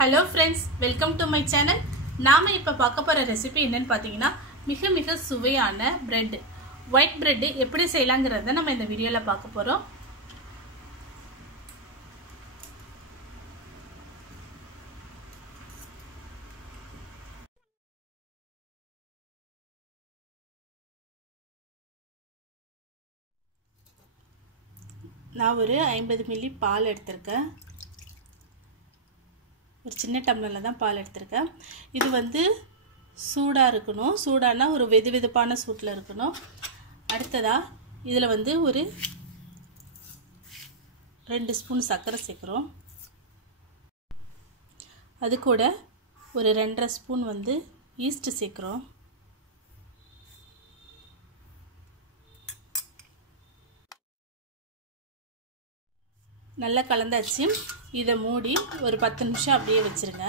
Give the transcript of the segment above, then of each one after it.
Hello friends, welcome to my channel. நாம இப்ப பார்க்க போற ரெசிபி என்னன்னு பாத்தீங்கன்னா மிக சுவையான பிரெட் ஒயிட் பிரெட் எப்படி செய்யலாம்ங்கறத நம்ம இந்த வீடியோல பார்க்க போறோம். நான் ஒரு 50 ml பால் எடுத்துர்க்கேன். ஒரு சின்ன டம்ளர்ல தான் பால் எடுத்துர்க்கேன். இது வந்து சூடா இருக்கணும். சூடானா ஒரு வெதுவெதுப்பான சூட்ல இருக்கணும். அடுத்ததா இதுல வந்து ஒரு 2 ஸ்பூன் சர்க்கரை சேர்க்கிறோம். அது கூட ஒரு 2.5 ஸ்பூன் வந்து ஈஸ்ட் சேர்க்கிறோம். நல்லா கலந்தாச்சு. இத மூடி ஒரு 10 நிமிஷம் அப்படியே வச்சிருங்க.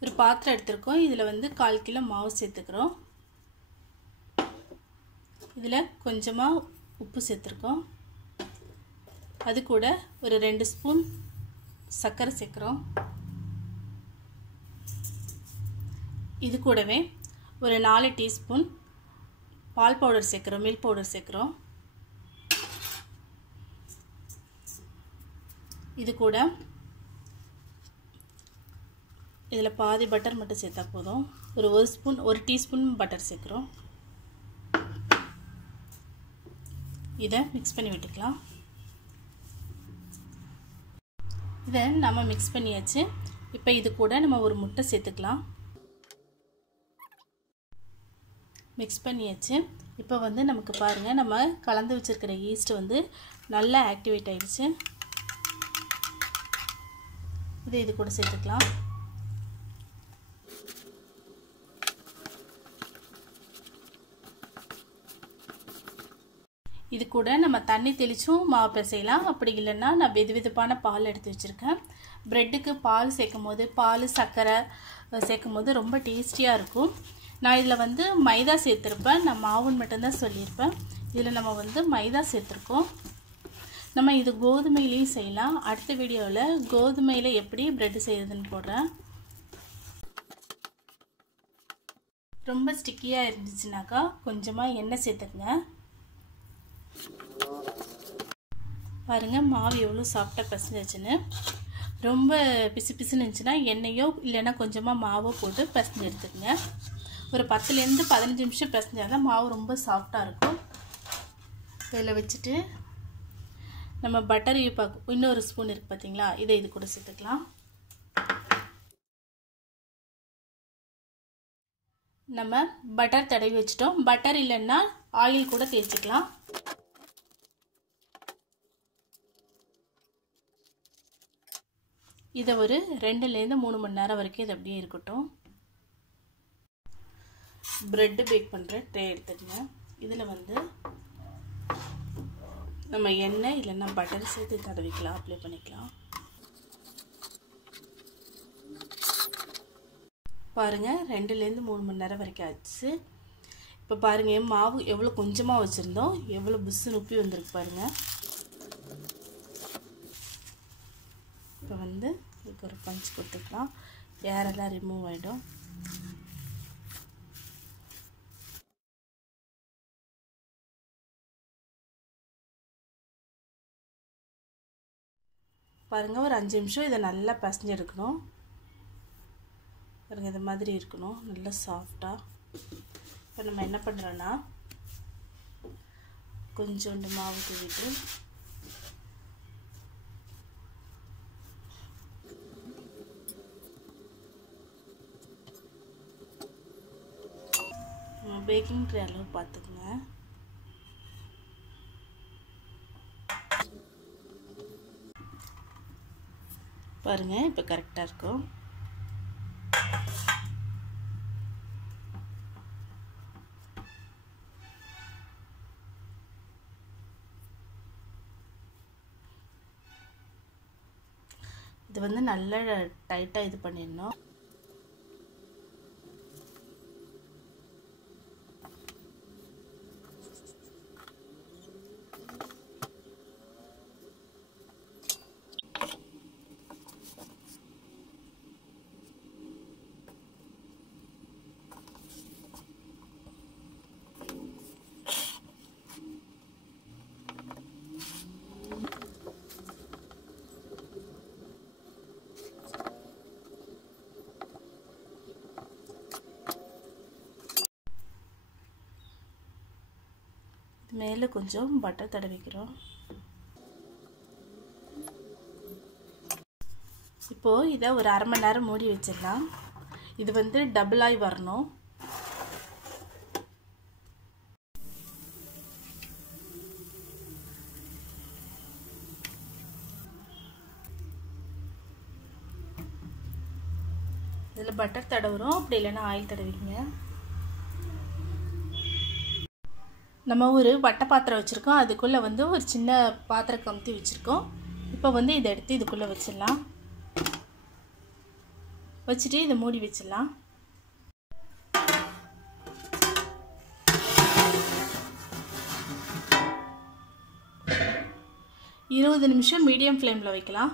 ஒரு பாத்திரம் எடுத்துர்க்கோம். இதுல வந்து 1/4 கிலோ மாவு சேர்த்துக்கிறோம். இதுல கொஞ்சமா உப்பு சேர்த்துர்க்கோம். அது கூட ஒரு 2 ஸ்பூன் சர்க்கரை சேர்க்கிறோம். இது கூடவே ஒரு 4 டீஸ்பூன் பால் பவுடர் சேர்க்கிறோம். மில்க் பவுடர் சேர்க்கிறோம். இது கூட இதுல பாதி பட்டர் மட்டும் சேர்த்தா போதும். ஒரு டீஸ்பூன் பட்டர் சேர்க்கிறோம். இத mix பண்ணி விட்டுக்கலாம். இத நம்ம mix பண்ணியாச்சு. இப்போ இது கூட நம்ம ஒரு முட்டை சேர்த்துக்கலாம். mix பண்ணியாச்சு. இப்போ வந்து நமக்கு பாருங்க நம்ம கலந்து வச்சிருக்கிற ஈஸ்ட் வந்து நல்லா ஆக்டிவேட் ஆயிடுச்சு. இது கூட சேர்த்துக்கலாம். இது கூட நம்ம தண்ணி தெளிச்சும் மாவு பிசையலாம். அப்படி இல்லைன்னா நான் வெதுவெதுப்பான பால் எடுத்து வச்சிருக்கேன். பிரெட்டுக்கு பால் சேர்க்கும்போது பால் சர்க்கரை சேர்க்கும்போது ரொம்ப டேஸ்டியாக இருக்கும். நான் இதில் வந்து மைதா சேர்த்துருப்பேன். நான் மாவுன்னு மட்டும்தான் சொல்லியிருப்பேன். இதில் நம்ம வந்து மைதா சேர்த்துருக்கோம். நம்ம இது கோதுமையிலையும் செய்யலாம். அடுத்த வீடியோவில் கோதுமையில் எப்படி பிரெட் செய்யறதுன்னு போடுறேன். ரொம்ப ஸ்டிக்கியாக இருந்துச்சுனாக்கா கொஞ்சமாக எண்ணெய் சேர்த்துக்குங்க. பாருங்க மாவு எவ்வளோ சாஃப்டாக பிசைஞ்சிச்சுன்னு. ரொம்ப பிசு பிசுன்னு இருந்துச்சுன்னா எண்ணெயோ இல்லைன்னா கொஞ்சமாக மாவோ போட்டு பிசைஞ்சு எடுத்துக்கங்க. ஒரு 10லேருந்து 15 நிமிஷம் பிசைஞ்சாதான் மாவு ரொம்ப சாஃப்டாக இருக்கும். இதில் வச்சுட்டு நம்ம பட்டர் இன்னொரு ஸ்பூன் இருக்குது பார்த்தீங்களா, இதை இது கூட சேர்த்துக்கலாம். நம்ம பட்டர் தடவி வச்சிட்டோம். பட்டர் இல்லைன்னா ஆயில் கூட தேய்ச்சிக்கலாம். இதை ஒரு 2லேருந்து 3 மணி நேரம் வரைக்கும் இது அப்படியே இருக்கட்டும். பிரெட் பேக் பண்ணுற ட்ரே எடுத்துக்கங்க. இதில் வந்து நம்ம எண்ணெய் இல்லைன்னா பட்டர் சேர்த்து தடவிக்கலாம், அப்ளை பண்ணிக்கலாம். பாருங்க 2லேருந்து 3 மணி நேரம் வரைக்கும் ஆச்சு. இப்போ பாருங்க மாவு எவ்வளோ கொஞ்சமாக வச்சுருந்தோம், எவ்வளோ புஸ்ஸுன்னு உப்பி வந்திருக்கு பாருங்க. இப்போ வந்து இதுக்கு ஒரு பஞ்ச் கொடுத்துக்கலாம். ஏரெல்லாம் ரிமூவ் ஆகிடும். பாருங்க ஒரு 5 நிமிஷம் இதை நல்லா பிசைஞ்சு எடுக்கணும். பாருங்க இந்த மாதிரி இருக்கணும், நல்லா சாஃப்டாக. இப்போ நம்ம என்ன பண்ணுறோன்னா கொஞ்சோண்டு மாவு தூவிட்டு பேக்கிங் ட்ரே அளவு பார்த்துக்குங்க. பாருங்க இப்போ கரெக்டாக இருக்கும். இது வந்து நல்லா டைட்டாக இது பண்ணிடணும். மேலே கொஞ்சம் பட்டர் தடவிக்கிறோம். இப்போது இதை ஒரு அரை மணி நேரம் மூடி வச்சிடலாம். இது வந்து டபுளாகி வரணும். இதில் பட்டர் தடவுறோம், அப்படி இல்லைன்னா ஆயில் தடவிங்க. நம்ம ஒரு வட்டை பாத்திரம் வச்சுருக்கோம், அதுக்குள்ளே வந்து ஒரு சின்ன பாத்திரம் கமுத்தி வச்சுருக்கோம். இப்போ வந்து இதை எடுத்து இதுக்குள்ளே வச்சிடலாம். வச்சுட்டு இதை மூடி வச்சிடலாம். இருபது நிமிஷம் மீடியம் ஃப்ளேமில் வைக்கலாம்.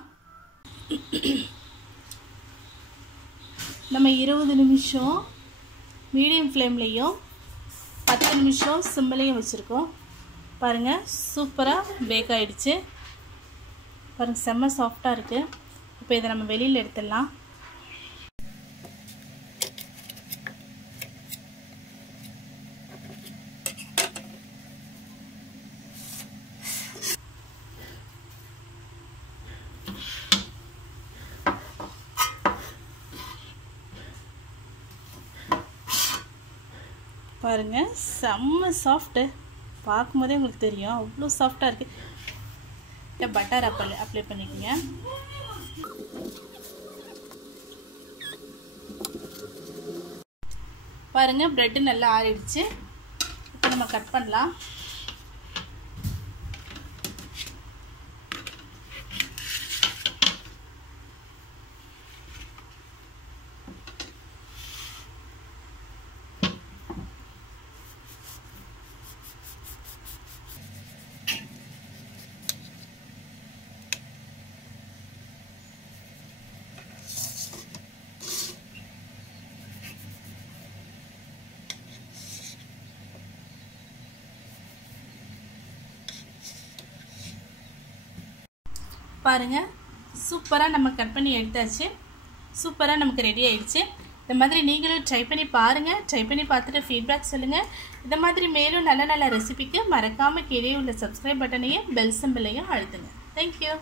நம்ம 20 நிமிஷம் மீடியம் ஃப்ளேம்லேயும் 10 நிமிஷம் சிம்மிலையும் வச்சுருக்கோம். பாருங்கள், சூப்பராக பேக் ஆகிடுச்சு. பாருங்கள், செம்ம சாஃப்டாக இருக்குது. இப்போ இதை நம்ம வெளியில் எடுத்துடலாம். பாருங்கள், செம்ம சாஃப்ட்டு. பார்க்கும்போதே உங்களுக்கு தெரியும், அவ்வளோ சாஃப்டாக இருக்குது. பட்டர் அப்ளை பண்ணிக்கோங்க. பாருங்கள், ப்ரெட்டு நல்லா ஆறிடுச்சு. இப்போ நம்ம கட் பண்ணலாம். பாருங்கள், சூப்பராக நம்ம கட் பண்ணி எடுத்தாச்சு. சூப்பராக நமக்கு ரெடி ஆயிடுச்சு. இந்த மாதிரி நீங்களும் ட்ரை பண்ணி பாருங்கள். ட்ரை பண்ணி பார்த்துட்டு ஃபீட்பேக் சொல்லுங்கள். இந்த மாதிரி மேலும் நல்ல நல்ல ரெசிபிக்கு மறக்காமல் கீழே உள்ள சப்ஸ்கிரைப் பட்டனையும் பெல் சிம்பலையும் அழுத்துங்க. தேங்க்யூ.